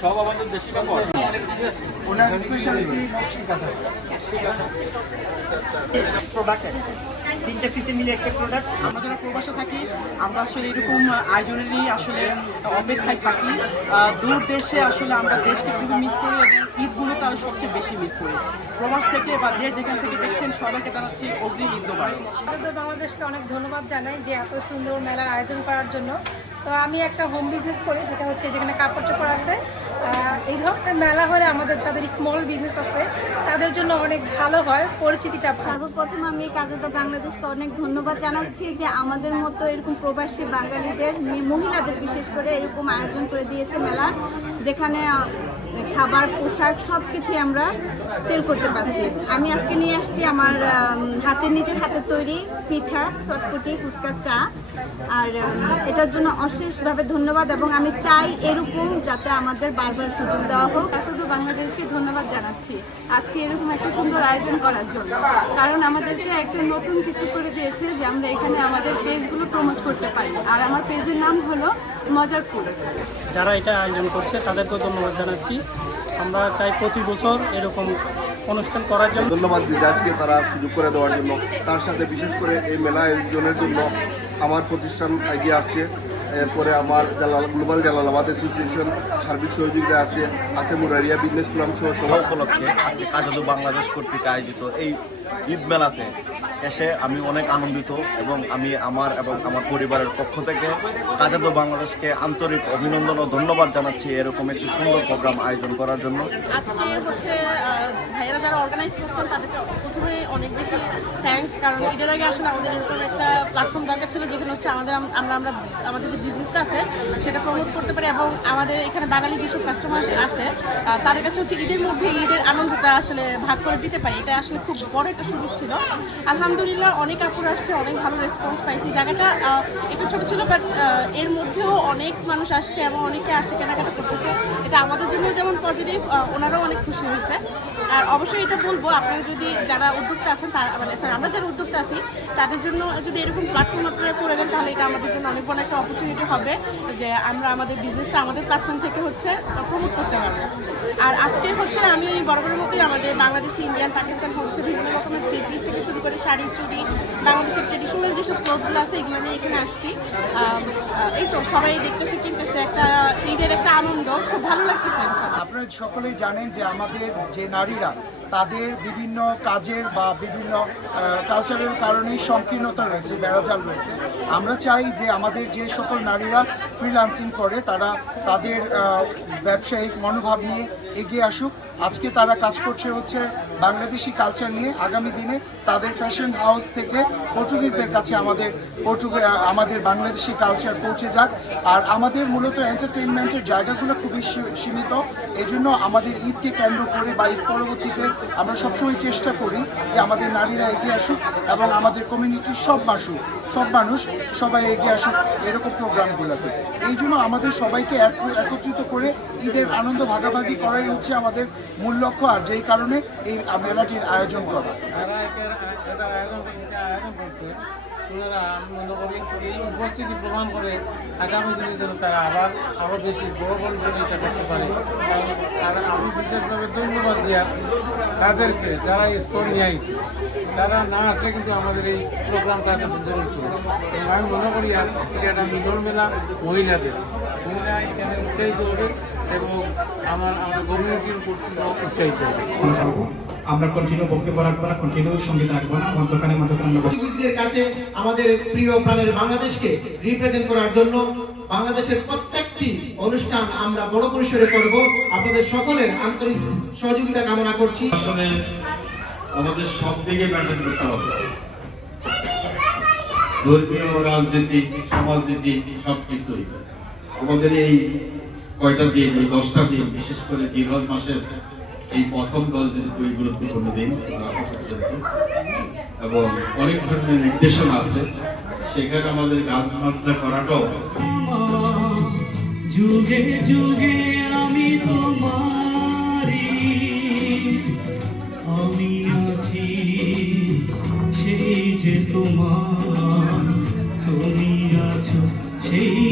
সব আমাদের দেশি কাপড়। ওনার স্পেশালিটি নকশি কাঁথা প্রোডাক্ট তিনটা পিসে মিলে একটা প্রোডাক্ট আমরা যারা প্রবাসে থাকি আমরা আসলে এরকম আয়োজনেরই আসলে অপেক্ষায় থাকি। দূর দেশে আসলে আমরা দেশকে খুবই মিস করি এবং ঈদগুলোকে আরও সবচেয়ে বেশি মিস করি। প্রবাস থেকে বা যে যেখান থেকে দেখছেন সবাইকে জানাচ্ছি অগ্রিম ঈদ আমাদের বাংলাদেশকে অনেক ধন্যবাদ জানাই যে এত সুন্দর মেলার আয়োজন করার জন্য। তো আমি একটা হোম বিজনেস করি যেটা হচ্ছে যেখানে কাপড় চোপড় আছে। এই ধরনের মেলা হলে আমাদের যাদের স্মল বিজনেস আছে, তাদের জন্য অনেক ভালো হয়, পরিচিতিটা সর্বপ্রথম আমি তো বাংলাদেশকে অনেক ধন্যবাদ জানাচ্ছি যে আমাদের মতো এরকম প্রবাসী বাঙালিদের মহিলাদের বিশেষ করে এরকম আয়োজন করে দিয়েছে মেলা, যেখানে খাবার, পোশাক সব কিছুই আমরা সেল করতে পারছি। আমি আজকে নিয়ে আসছি আমার হাতের নিজের হাতের তৈরি পিঠা, চটপটি, ফুচকা, চা। আর এটার জন্য অশেষভাবে ধন্যবাদ এবং আমি চাই এরকম যাতে আমাদের বারবার সুযোগ দেওয়া হোক। শুধু বাংলাদেশকে ধন্যবাদ জানাচ্ছি। আজকে এরকম একটা সুন্দর আয়োজন করার জন্য। কারণ আমাদেরকে একটা নতুন কিছু করে দিয়েছে যে আমরা এখানে আমাদের পেজগুলো প্রমোট করতে পারি। আর আমার পেজের নাম হলো মজার ফুল যারা এটা আয়োজন করছে তাদেরকেও ধন্যবাদ জানাচ্ছি। আমরা চাই প্রতি বছর এরকম অনুষ্ঠান করার জন্য। ধন্যবাদ আজকে তারা সুযোগ করে দেওয়ার জন্য। তার সাথে বিশেষ করে এই মেলা আয়োজনের জন্য আমার প্রতিষ্ঠান এগিয়ে আসছে। এরপরে আমার জালাল গ্লোবাল জালালাবাদ অ্যাসোসিয়েশন সার্বিক সহযোগিতা আছে। আছে মুরারিয়া বিজনেস ফোরাম সহ সবাই উপলক্ষে আজকে কাজাদু বাংলাদেশ কর্তৃক আয়োজিত এই ঈদ মেলাতে এসে আমি অনেক আনন্দিত এবং আমি আমার এবং আমার পরিবারের পক্ষ থেকে কাজাদু বাংলাদেশকে আন্তরিক অভিনন্দন ও ধন্যবাদ জানাচ্ছি এরকম একটি সুন্দর প্রোগ্রাম আয়োজন করার জন্য। আজকে হচ্ছে ভাইয়েরা যারা অর্গানাইজ করছেন, তাদেরকে প্রথমে অনেক বেশি থ্যাঙ্কস কারণ ঈদের আগে আসলে আমাদের এরকম একটা প্ল্যাটফর্ম দরকার ছিল যেখানে হচ্ছে আমাদের, আমরা আমরা, আমাদের যে বিজনেসটা আছে, সেটা প্রমোট করতে পারি এবং আমাদের এখানে বাঙালি যেসব কাস্টমার আছে তাদের কাছে হচ্ছে ঈদের মধ্যে ঈদের আনন্দটা আসলে ভাগ করে দিতে পারি। এটা আসলে খুব বড় একটা সুযোগ ছিল। আলহামদুলিল্লাহ অনেক আপুর আসছে, অনেক ভালো রেসপন্স পাইছি। জায়গাটা একটু ছোট ছিল বাট এর মধ্যেও অনেক মানুষ আসছে এবং অনেকে আসছে, কেনাকাটা করতেছে। এটা আমাদের জন্য যেমন পজিটিভ ওনারাও অনেক খুশি হয়েছে। আর অবশ্যই এটা বলব, আপনারা যদি যারা উদ্যোক্তা আছেন, তার মানে স্যার আমরা যারা উদ্যোক্তা আছি, তাদের জন্য যদি এরকম প্ল্যাটফর্ম আপনারা করে দেন, তাহলে এটা আমাদের জন্য অনেক বড় একটা অপরচুনিটি হবে যে আমরা আমাদের বিজনেসটা আমাদের প্ল্যাটফর্ম থেকে হচ্ছে প্রমোট করতে পারব। আর আজকে হচ্ছে আমি বরাবরের আমাদের বাংলাদেশি ইন্ডিয়ান, পাকিস্তান হচ্ছে বিভিন্ন রকমের থ্রি পিস থেকে শুরু করে শাড়ি, চুড়ি, বাংলাদেশের ট্রেডিশনাল যেসব ক্লোথগুলো আছে, এগুলো নিয়ে এখানে আসছি। এই তো সবাই দেখতেছে, কিনতেছে একটা ঈদের একটা আনন্দ, খুব ভালো লাগতেছে আপনারা সকলেই জানেন যে আমাদের যে নারীরা তাদের বিভিন্ন কাজের বা বিভিন্ন কালচারের কারণেই সংকীর্ণতা রয়েছে, বেড়াজাল রয়েছে। আমরা চাই যে আমাদের যে সকল নারীরা ফ্রিলান্সিং করে, তারা তাদের ব্যবসায়িক মনোভাব নিয়ে এগিয়ে আসুক। আজকে তারা কাজ করছে হচ্ছে বাংলাদেশি কালচার নিয়ে। আগামী দিনে তাদের ফ্যাশন হাউস থেকে পর্তুগিজদের কাছে আমাদের পর্তুগে আমাদের বাংলাদেশি কালচার পৌঁছে যাক। আর আমাদের মূলত এন্টারটেইনমেন্টের জায়গাগুলো খুবই সীমিত। এজন্য আমাদের ঈদকে কেন্দ্র করে বা ঈদ পরবর্তীতে আমরা সবসময় চেষ্টা করি যে আমাদের নারীরা এগিয়ে আসুক এবং আমাদের কমিউনিটির সব মানুষ সব মানুষ সবাই এগিয়ে আসুক এরকম প্রোগ্রামগুলোতে। এই জন্য আমাদের সবাইকে এক- একত্রিত করে ঈদের আনন্দ ভাগাভাগি করাই হচ্ছে আমাদের মূল লক্ষ্য, আর যেই কারণে এই মেলাটির আয়োজন করা। ওনারা আমি মনে করি এই উপস্থিতি প্রমাণ করে আগামী দিনে যেন তারা আবার আরও বেশি বড় বড় এটা করতে পারে। আর আমি বিশেষভাবে ধন্যবাদ দিয়া তাদেরকে যারা এই স্টোর নিয়ে আইছে। তারা না আসলে কিন্তু আমাদের এই প্রোগ্রামটা এত সুন্দর হতো এবং আমি মনে করি আর এটা একটা মিলন মেলা মহিলাদের। মহিলা এখানে উৎসাহিত হবে এবং আমার আমার কমিউনিটির উৎসাহিত হবে। আমরা কন্টিনিউ বক্তব্য রাখব না কন্টিনিউ সংগীত রাখব না মন্তখানে মন্তখানে পর্তুগিজদের কাছে আমাদের প্রিয় প্রাণের বাংলাদেশকে রিপ্রেজেন্ট করার জন্য বাংলাদেশের প্রত্যেকটি অনুষ্ঠান আমরা বড় পরিসরে করব। আপনাদের সকলের আন্তরিক সহযোগিতা কামনা করছি। আসলে আমাদের সব দিকে মেনটেন করতে হবে। ধর্মীয় রাজনীতি সমাজনীতি সব কিছুই আমাদের এই কয়টা দিন এই দশটা দিন বিশেষ করে জিরোজ মাসের এই প্রথম দশ দিন খুবই গুরুত্বপূর্ণ দিন এবং অনেক ধরনের নির্দেশনা আছে। সেখানে আমাদের গাছ মাত্রা করাটাও যুগে যুগে আমি আমি আছি সেই যে তোমার, তুমি আছো সেই